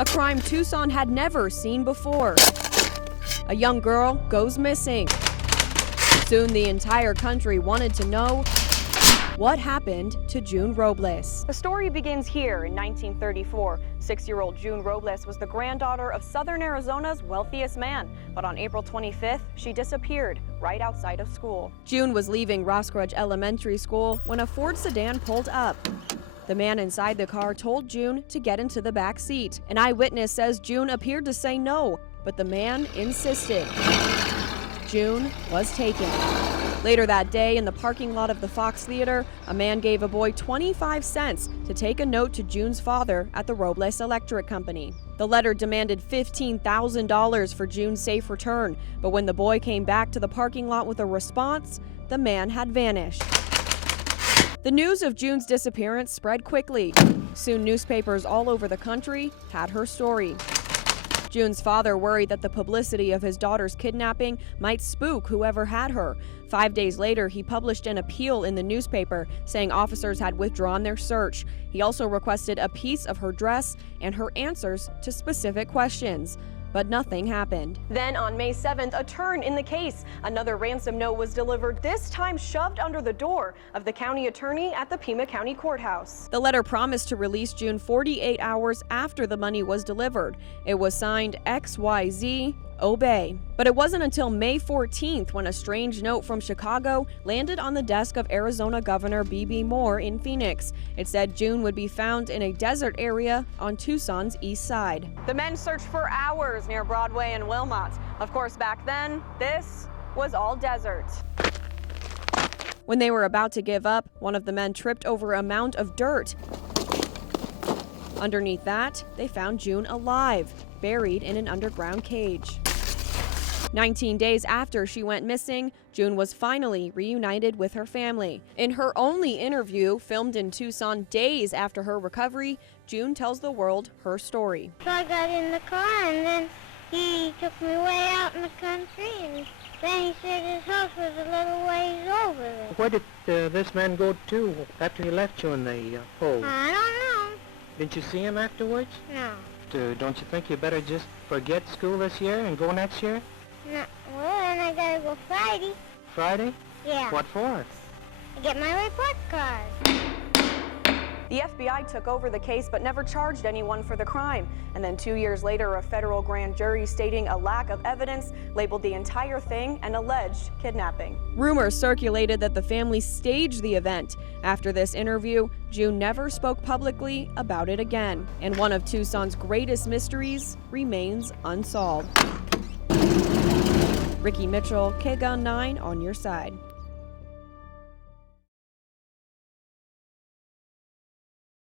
A crime Tucson had never seen before. A young girl goes missing. Soon the entire country wanted to know what happened to June Robles. The story begins here in 1934. 6-year-old June Robles was the granddaughter of Southern Arizona's wealthiest man. But on April 25th, she disappeared right outside of school. June was leaving Roscrutch Elementary School when a Ford sedan pulled up. The man inside the car told June to get into the back seat. An eyewitness says June appeared to say no, but the man insisted. June was taken. Later that day, in the parking lot of the Fox Theater, a man gave a boy 25 cents to take a note to June's father at the Robles Electric Company. The letter demanded $15,000 for June's safe return, but when the boy came back to the parking lot with a response, the man had vanished. The news of June's disappearance spread quickly. Soon newspapers all over the country had her story. June's father worried that the publicity of his daughter's kidnapping might spook whoever had her. 5 days later, he published an appeal in the newspaper saying officers had withdrawn their search. He also requested a piece of her dress and her answers to specific questions. But nothing happened. Then on May 7th, a turn in the case. Another ransom note was delivered, this time shoved under the door of the county attorney at the Pima County Courthouse. The letter promised to release June 48 hours after the money was delivered. It was signed XYZ, Obey. But it wasn't until May 14th when a strange note from Chicago landed on the desk of Arizona Governor B.B. Moore in Phoenix. It said June would be found in a desert area on Tucson's east side. The men searched for hours near Broadway and Wilmot. Of course, back then, this was all desert. When they were about to give up, one of the men tripped over a mound of dirt. Underneath that, they found June alive, buried in an underground cage. 19 days after she went missing, June was finally reunited with her family. In her only interview, filmed in Tucson days after her recovery, June tells the world her story. So I got in the car and then he took me way out in the country and then he said his house was a little ways over there. Where did this man go to after he left you in the hole? I don't know. Didn't you see him afterwards? No. Don't you think you better just forget school this year and go next year? No. Well, then I gotta go Friday. Friday? Yeah. What for? I get my report card. The FBI took over the case but never charged anyone for the crime. And then 2 years later, a federal grand jury stating a lack of evidence labeled the entire thing an alleged kidnapping. Rumors circulated that the family staged the event. After this interview, June never spoke publicly about it again. And one of Tucson's greatest mysteries remains unsolved. Ricky Mitchell, KGUN 9 on your side.